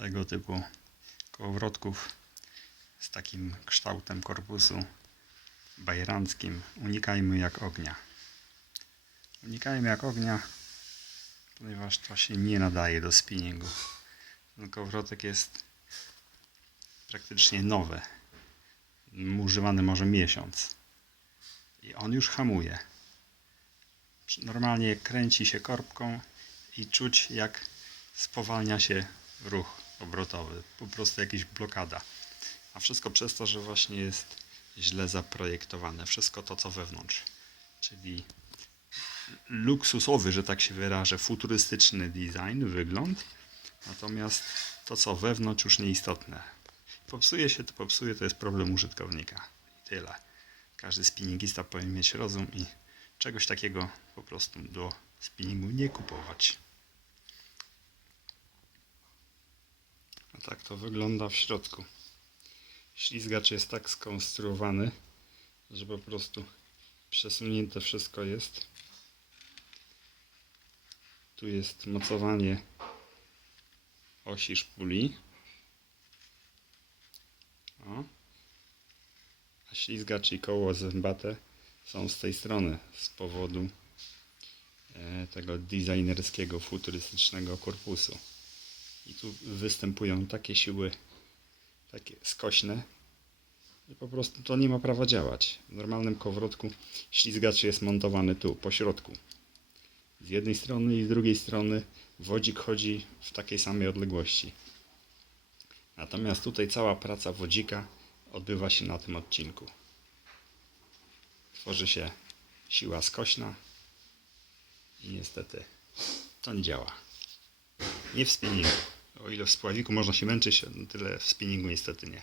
tego typu kołowrotków z takim kształtem korpusu bajeranckim unikajmy jak ognia. Unikajmy jak ognia, ponieważ to się nie nadaje do spinningu. Ten kołowrotek jest praktycznie nowy. Używany może miesiąc. I on już hamuje. Normalnie kręci się korbką i czuć jak spowalnia się ruch obrotowy. Po prostu jakaś blokada. A wszystko przez to, że właśnie jest źle zaprojektowane. Wszystko to, co wewnątrz. Czyli luksusowy, że tak się wyrażę, futurystyczny design, wygląd. Natomiast to, co wewnątrz, już nieistotne. Popsuje się, to popsuje, to jest problem użytkownika. Tyle. Każdy spinningista powinien mieć rozum i czegoś takiego po prostu do spinningu nie kupować. Tak to wygląda w środku. Ślizgacz jest tak skonstruowany, że po prostu przesunięte wszystko jest. Tu jest mocowanie osi szpuli. O. A ślizgacz i koło zębate są z tej strony z powodu e, tego designerskiego, futurystycznego korpusu. I tu występują takie siły, takie skośne, i po prostu to nie ma prawa działać. W normalnym kołowrotku ślizgacz jest montowany tu, po środku. Z jednej strony i z drugiej strony wodzik chodzi w takiej samej odległości. Natomiast tutaj cała praca wodzika odbywa się na tym odcinku. Tworzy się siła skośna i niestety to nie działa. Nie w. O ile w spławiku można się męczyć, tyle w spinningu niestety nie.